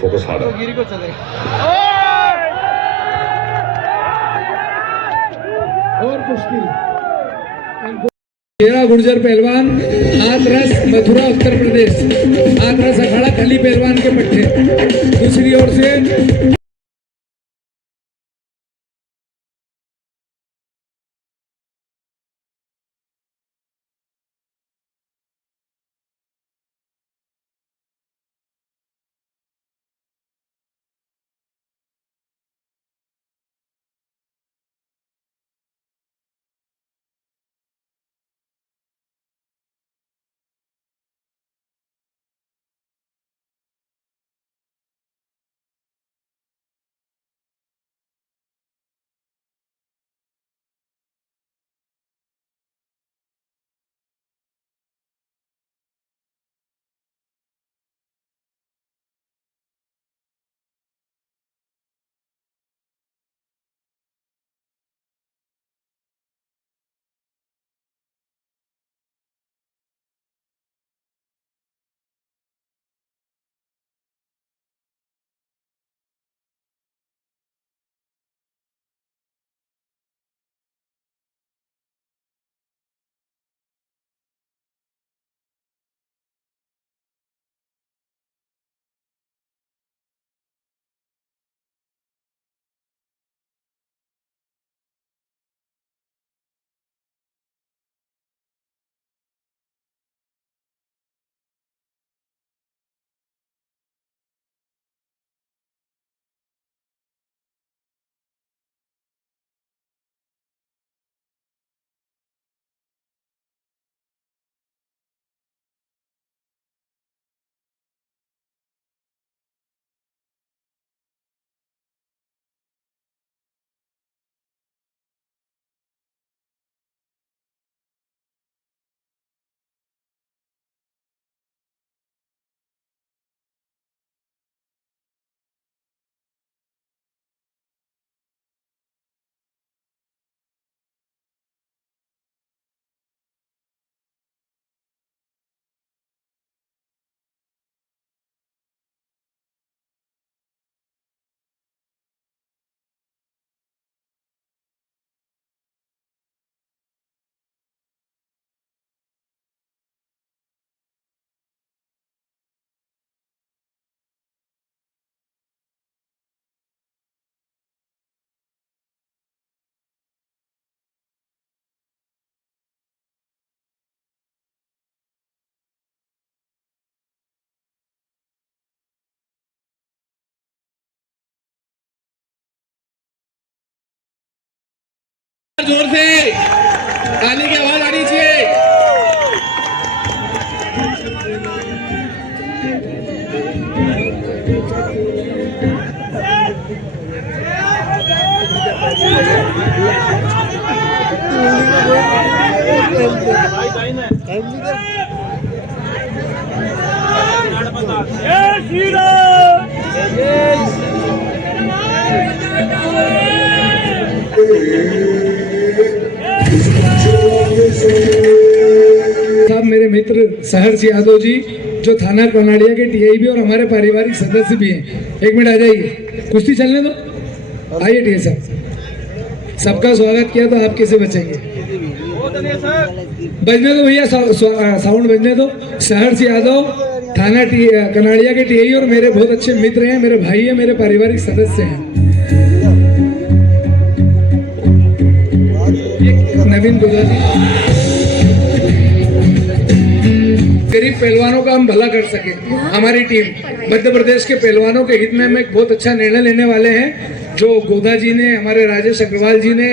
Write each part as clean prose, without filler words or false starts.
Focus hard और कुश्ती मेरा गुर्जर पहलवान हाथरस मथुरा उत्तर प्रदेश। हाथरस अखाड़ा खली पहलवान के पट्टे। दूसरी ओर से जोर से ताली की आवाज आनी चाहिए। साहब मेरे मित्र सहर्ष यादव जी जो थाना कनाड़िया के टीआई भी और हमारे पारिवारिक सदस्य भी हैं। एक मिनट आ जाइए, कुश्ती चलने दो। आइए टीआई साहब, सबका स्वागत किया तो आप कैसे बचेंगे। बजने दो भैया, साउंड बजने दो। सहर्ष यादव थाना कनाड़िया के टीआई और मेरे बहुत अच्छे मित्र हैं, मेरे भाई हैं, मेरे पारिवारिक सदस्य हैं। नवीन गुजराती गरीब पहलवानों का हम भला कर सके। हमारी टीम मध्य प्रदेश के पहलवानों के हित में हम एक बहुत अच्छा निर्णय लेने वाले हैं। जो गोदा जी ने, हमारे राजेश अग्रवाल जी ने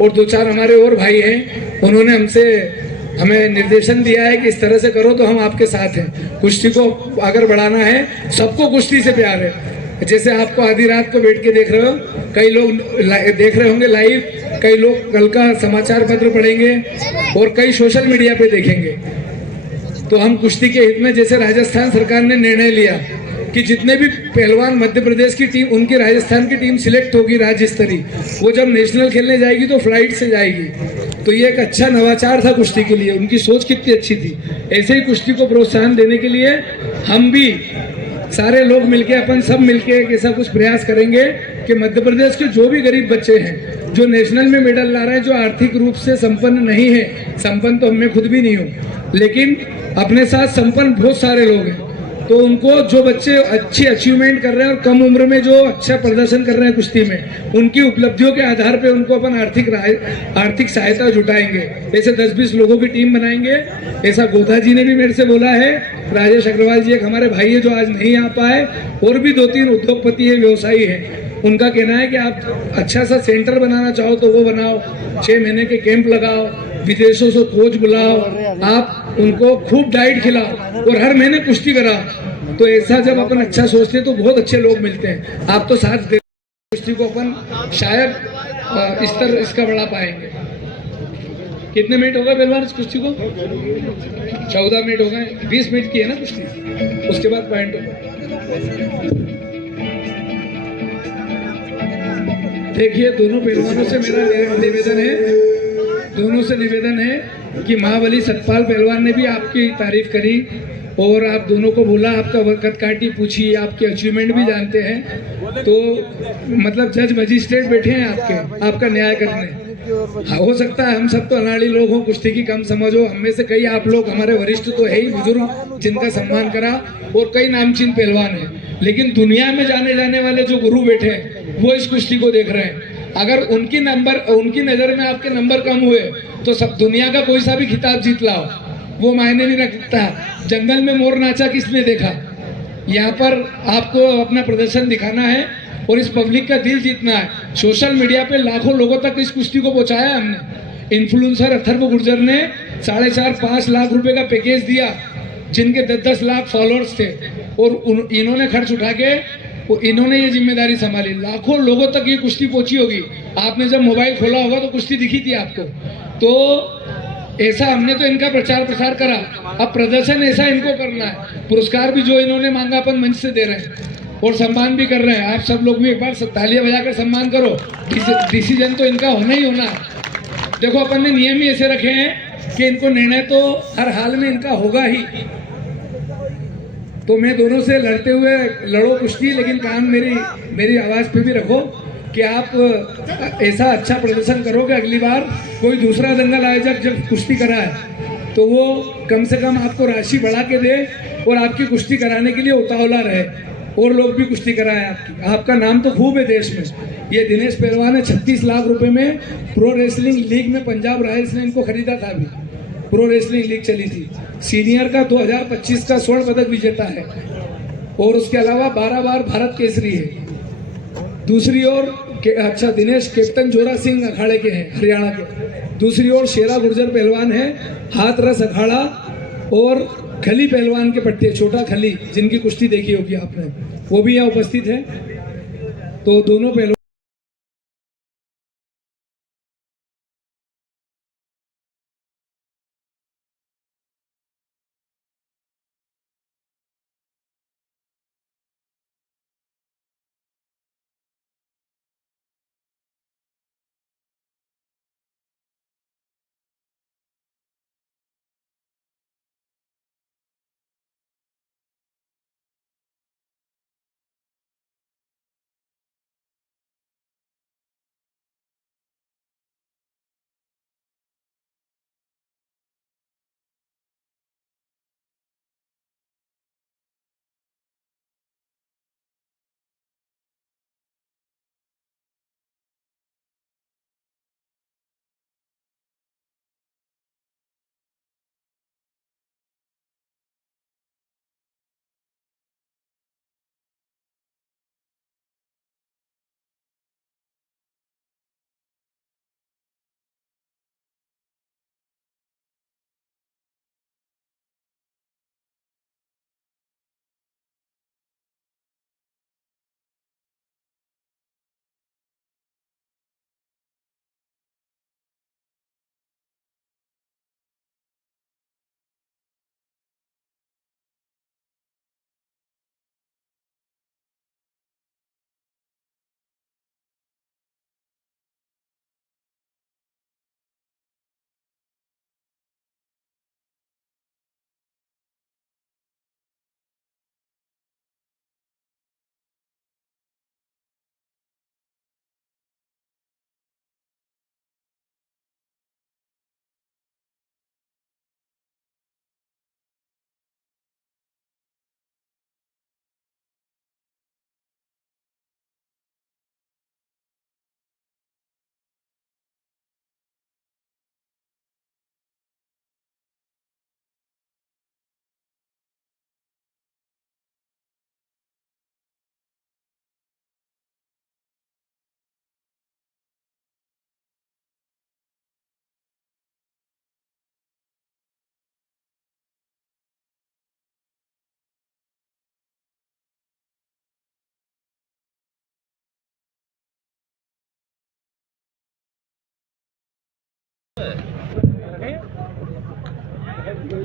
और दो चार हमारे और भाई हैं, उन्होंने हमें निर्देशन दिया है कि इस तरह से करो तो हम आपके साथ हैं। कुश्ती को अगर बढ़ाना है, सबको कुश्ती से प्यार है। जैसे आपको आधी रात को बैठ के देख रहे हो, कई लोग देख रहे होंगे लाइव, कई लोग कल का समाचार पत्र पढ़ेंगे और कई सोशल मीडिया पे देखेंगे। तो हम कुश्ती के हित में, जैसे राजस्थान सरकार ने निर्णय लिया कि जितने भी पहलवान मध्य प्रदेश की टीम, उनकी राजस्थान की टीम सिलेक्ट होगी राज्य स्तरीय, वो जब नेशनल खेलने जाएगी तो फ्लाइट से जाएगी। तो ये एक अच्छा नवाचार था कुश्ती के लिए, उनकी सोच कितनी अच्छी थी। ऐसे ही कुश्ती को प्रोत्साहन देने के लिए हम भी सारे लोग मिलके, अपन सब मिलके एक ऐसा कुछ प्रयास करेंगे कि मध्य प्रदेश के जो भी गरीब बच्चे हैं जो नेशनल में मेडल ला रहे हैं, जो आर्थिक रूप से संपन्न नहीं है, संपन्न तो मैं खुद भी नहीं हूँ, लेकिन अपने साथ संपन्न बहुत सारे लोग हैं, तो उनको, जो बच्चे अच्छी अचीवमेंट कर रहे हैं और कम उम्र में जो अच्छा प्रदर्शन कर रहे हैं कुश्ती में, उनकी उपलब्धियों के आधार पे उनको अपन आर्थिक सहायता जुटाएंगे। ऐसे 10-20 लोगों की टीम बनाएंगे। ऐसा गोधा जी ने भी मेरे से बोला है। राजेश अग्रवाल जी एक हमारे भाई है जो आज नहीं आ पाए, और भी 2-3 उद्योगपति है, व्यवसायी है। उनका कहना है कि आप अच्छा सा सेंटर बनाना चाहो तो वो बनाओ, 6 महीने के कैंप लगाओ, विदेशों से कोच बुलाओ, आप उनको खूब डाइट खिलाओ और हर महीने कुश्ती कराओ। तो ऐसा जब अपन अच्छा सोचते हैं तो बहुत अच्छे लोग मिलते हैं। आप तो साथ दे, कुश्ती को अपन शायद स्तर इसका बढ़ा पाएंगे। कितने मिनट हो गए पहलवान इस कुश्ती को? 14 मिनट हो गए। 20 मिनट की है ना कुश्ती, उसके बाद पॉइंट होगा। देखिए, दोनों पहलवानों से मेरा निवेदन है, दोनों से निवेदन है कि महाबली सतपाल पहलवान ने भी आपकी तारीफ करी और आप दोनों को बोला, आपका वक़्त काटी पूछी, आपके अचीवमेंट भी जानते हैं, तो मतलब जज मजिस्ट्रेट बैठे हैं आपका न्याय करने। हाँ, हो सकता है हम सब तो अनाड़ी लोग हों, कुश्ती की कम समझ हो, हम में से कई आप लोग, हमारे वरिष्ठ तो है ही, बुजुर्ग जिनका सम्मान करा, और कई नामचीन पहलवान हैं, लेकिन दुनिया में जाने जाने वाले जो गुरु बैठे हैं वो इस कुश्ती को देख रहे हैं। अगर उनकी नज़र में आपके नंबर कम हुए तो सब दुनिया का कोई सा भी खिताब जीत लाओ, वो मायने नहीं रखता। जंगल में मोर नाचा किसने देखा? यहाँ पर आपको अपना प्रदर्शन दिखाना है और इस पब्लिक का दिल जीतना है। सोशल मीडिया पे लाखों लोगों तक इस कुश्ती को पहुंचाया हमने। इन्फ्लुएंसर अथर्व गुर्जर ने 4.5-5 लाख रुपए का पैकेज दिया, जिनके 10-10 लाख फॉलोअर्स थे, और इन्होंने खर्च उठा के इन्होंने ये जिम्मेदारी संभाली। लाखों लोगों तक ये कुश्ती पहुंची होगी। आपने जब मोबाइल खोला होगा तो कुश्ती दिखी थी आपको। तो ऐसा हमने तो इनका प्रचार प्रसार करा, अब प्रदर्शन ऐसा इनको करना है। पुरस्कार भी जो इन्होंने मांगा अपन मंच से दे रहे हैं और सम्मान भी कर रहे हैं। आप सब लोग भी एक बार तालियां बजाकर सम्मान करो। डिसीजन तो इनका होना ही होना है। देखो, अपन ने नियम ही ऐसे रखे हैं कि इनको निर्णय तो हर हाल में इनका होगा ही। तो मैं दोनों से लड़ते हुए, लड़ो कुश्ती, लेकिन कान मेरी आवाज़ पे भी रखो कि आप ऐसा अच्छा प्रदर्शन करो कि अगली बार कोई दूसरा दंगल आयोजक जब कुश्ती कराए तो वो कम से कम आपको राशि बढ़ा के दे और आपकी कुश्ती कराने के लिए उतावला रहे, और लोग भी कुश्ती कराए आपका नाम तो खूब है देश में। ये दिनेश पहलवान ने 36 लाख रुपए में प्रो रेसलिंग लीग में पंजाब रॉयल्स ने इनको खरीदा था। अभी प्रो रेसलिंग लीग चली थी, सीनियर का 2025 का स्वर्ण पदक विजेता है, और उसके अलावा 12 बार भारत केसरी है। दूसरी ओर अच्छा, दिनेश कैप्टन जोरा सिंह अखाड़े के हैं, हरियाणा के। दूसरी ओर शेरा गुर्जर पहलवान है, हाथरस अखाड़ा, और खली पहलवान के पट्टे, छोटा खली, जिनकी कुश्ती देखी होगी आपने, वो भी यहाँ उपस्थित है। तो दोनों पहलवान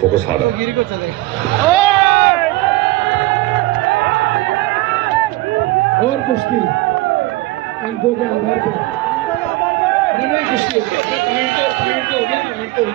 फोकस आ रहा है। और कुश्ती अंकों के आधार पर नहीं कुश्ती हो गया, पॉइंट तो हो गया, पॉइंट तो हो गया।